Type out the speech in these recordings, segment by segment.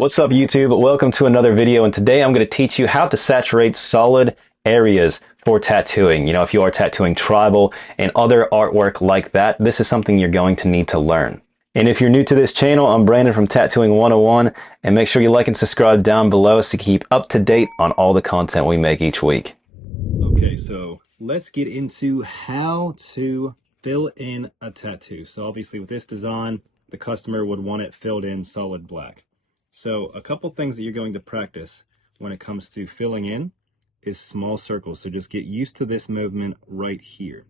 What's up YouTube? Welcome to another video, and today I'm going to teach you how to saturate solid areas for tattooing. You know, if you are tattooing tribal and other artwork like that, this is something you're going to need to learn. And if you're new to this channel, I'm Brandon from Tattooing 101, and make sure you like and subscribe down below so you keep up to date on all the content we make each week. Okay, so let's get into how to fill in a tattoo. So obviously with this design, the customer would want it filled in solid black. So a couple things that you're going to practice when it comes to filling in is small circles. So just get used to this movement right here.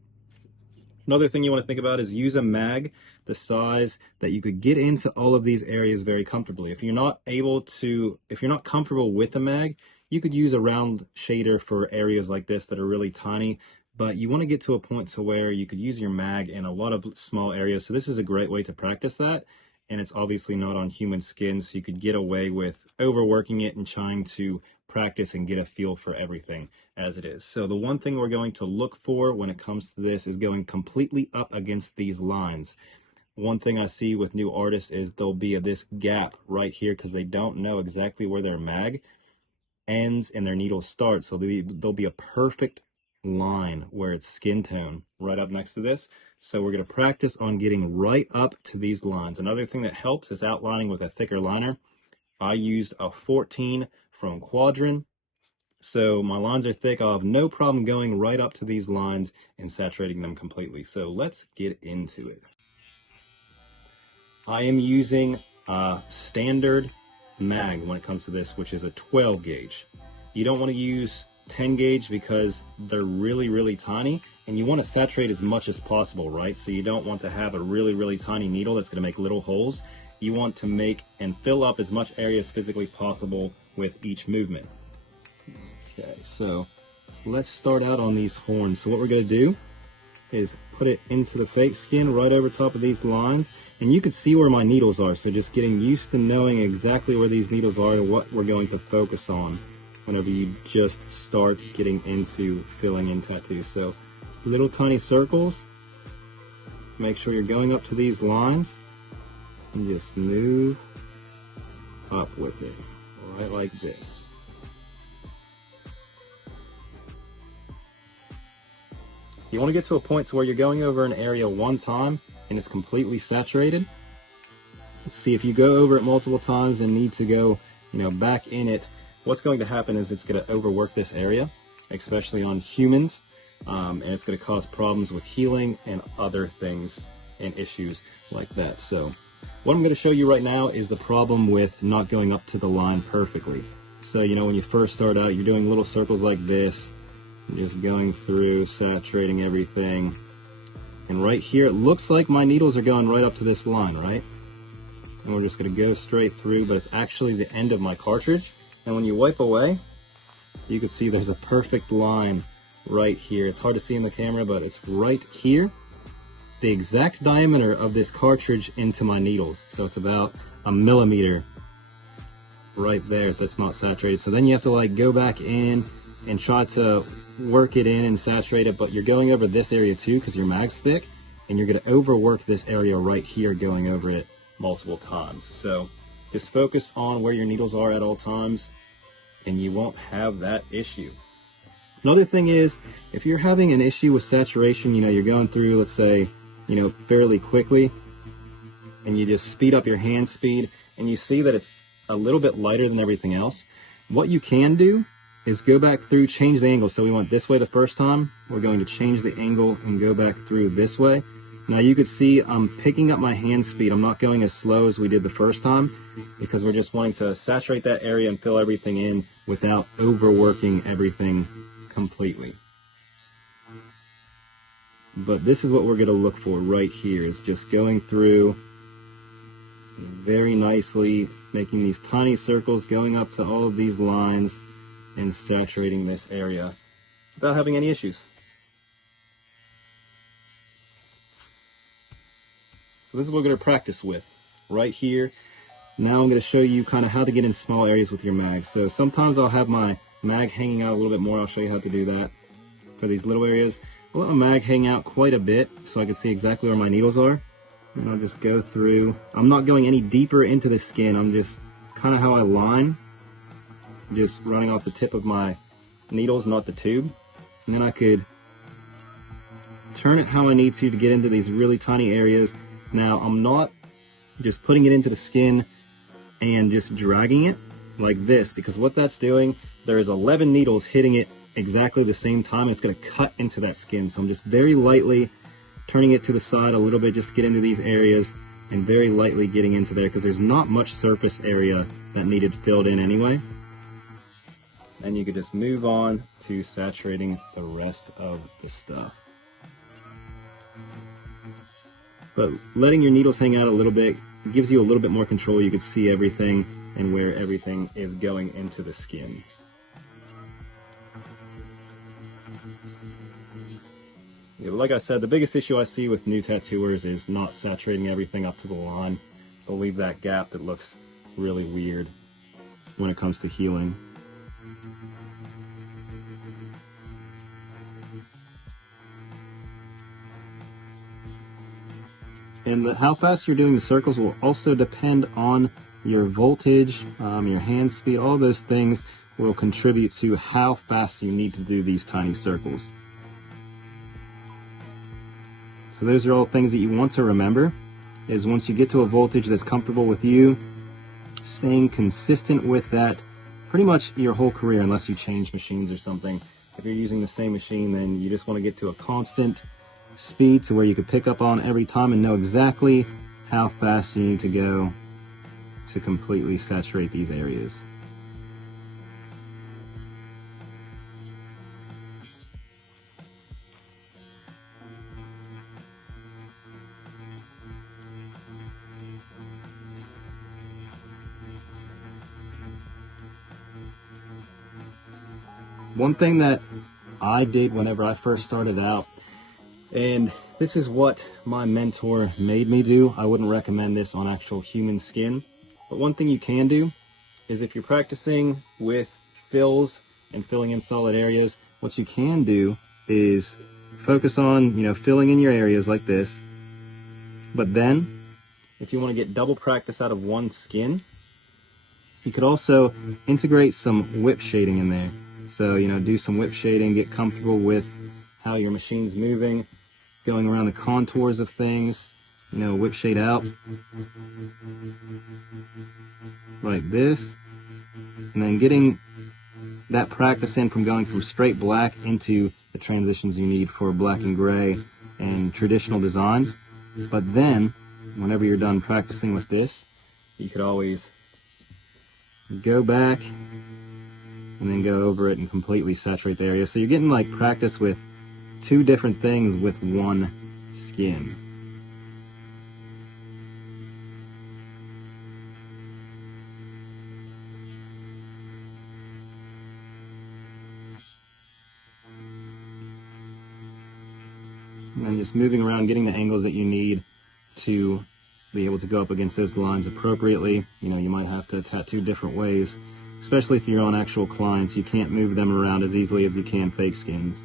Another thing you want to think about is use a mag the size that you could get into all of these areas very comfortably. If you're not comfortable with a mag, you could use a round shader for areas like this that are really tiny, but you want to get to a point to where you could use your mag in a lot of small areas. So this is a great way to practice that. And it's obviously not on human skin, so you could get away with overworking it and trying to practice and get a feel for everything as it is. So the one thing we're going to look for when it comes to this is going completely up against these lines. One thing I see with new artists is there'll be this gap right here because they don't know exactly where their mag ends and their needle starts. So there'll be a perfect line where it's skin tone right up next to this. So we're going to practice on getting right up to these lines. Another thing that helps is outlining with a thicker liner. I used a 14 from Quadrin. So my lines are thick. I'll have no problem going right up to these lines and saturating them completely. So let's get into it. I am using a standard mag when it comes to this, which is a 12 gauge. You don't want to use 10 gauge because they're really tiny, and you want to saturate as much as possible, right? So you don't want to have a really tiny needle that's going to make little holes. You want to make and fill up as much area as physically possible with each movement. Okay, so let's start out on these horns. So what we're going to do is put it into the fake skin right over top of these lines, and you can see where my needles are. So just getting used to knowing exactly where these needles are and what we're going to focus on whenever you just start getting into filling in tattoos. So little tiny circles, make sure you're going up to these lines and just move up with it, right like this. You want to get to a point to where you're going over an area one time and it's completely saturated. See, if you go over it multiple times and need to go, back in it, what's going to happen is it's going to overwork this area, especially on humans, and it's going to cause problems with healing and other things and issues like that. So what I'm going to show you right now is the problem with not going up to the line perfectly. So, when you first start out, you're doing little circles like this, just going through, saturating everything. And right here, it looks like my needles are going right up to this line, right? And we're just going to go straight through, but it's actually the end of my cartridge. And when you wipe away, you can see there's a perfect line right here. It's hard to see in the camera, but it's right here. The exact diameter of this cartridge into my needles. So it's about a millimeter right there if that's not saturated. So then you have to go back in and try to work it in and saturate it, but you're going over this area too because your mag's thick, and you're going to overwork this area right here going over it multiple times. So just focus on where your needles are at all times and you won't have that issue. Another thing is, if you're having an issue with saturation, you're going through, let's say, fairly quickly, and you just speed up your hand speed and you see that it's a little bit lighter than everything else, what you can do is go back through, change the angle. So we went this way the first time, we're going to change the angle and go back through this way. Now you could see I'm picking up my hand speed. I'm not going as slow as we did the first time because we're just wanting to saturate that area and fill everything in without overworking everything completely. But this is what we're going to look for right here, is just going through very nicely, making these tiny circles, going up to all of these lines and saturating this area without having any issues. So this is what we're going to practice with right here. Now I'm going to show you kind of how to get in small areas with your mag. So sometimes I'll have my mag hanging out a little bit more. I'll show you how to do that for these little areas. I'll let my mag hang out quite a bit so I can see exactly where my needles are. And I'll just go through. I'm not going any deeper into the skin. I'm just kind of how I line, just running off the tip of my needles, not the tube. And then I could turn it how I need to get into these really tiny areas. Now, I'm not just putting it into the skin and just dragging it like this, because what that's doing, there's 11 needles hitting it exactly the same time. It's going to cut into that skin. So I'm just very lightly turning it to the side a little bit, just to get into these areas, and very lightly getting into there, because there's not much surface area that needed filled in anyway. And you could just move on to saturating the rest of the stuff. But letting your needles hang out a little bit gives you a little bit more control. You can see everything and where everything is going into the skin. Yeah, like I said, the biggest issue I see with new tattooers is not saturating everything up to the line. They'll leave that gap that looks really weird when it comes to healing. And how fast you're doing the circles will also depend on your voltage, your hand speed. All those things will contribute to how fast you need to do these tiny circles. So those are all things that you want to remember, is once you get to a voltage that's comfortable with you, staying consistent with that pretty much your whole career, unless you change machines or something. If you're using the same machine, then you just want to get to a constant speed to where you could pick up on every time and know exactly how fast you need to go to completely saturate these areas. One thing that I did whenever I first started out, and this is what my mentor made me do. I wouldn't recommend this on actual human skin, but one thing you can do is, if you're practicing with fills and filling in solid areas, what you can do is focus on, filling in your areas like this. But then, if you want to get double practice out of one skin, you could also integrate some whip shading in there. So, do some whip shading, get comfortable with how your machine's moving, going around the contours of things, whip shade out like this, and then getting that practice in from going from straight black into the transitions you need for black and gray and traditional designs. But then, whenever you're done practicing with this, you could always go back and then go over it and completely saturate the area. So you're getting like practice with two different things with one skin. And then just moving around, getting the angles that you need to be able to go up against those lines appropriately. You might have to tattoo different ways, especially if you're on actual clients. You can't move them around as easily as you can fake skins.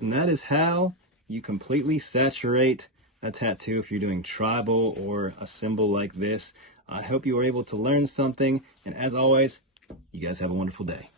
And that is how you completely saturate a tattoo if you're doing tribal or a symbol like this. I hope you were able to learn something, and as always, you guys have a wonderful day.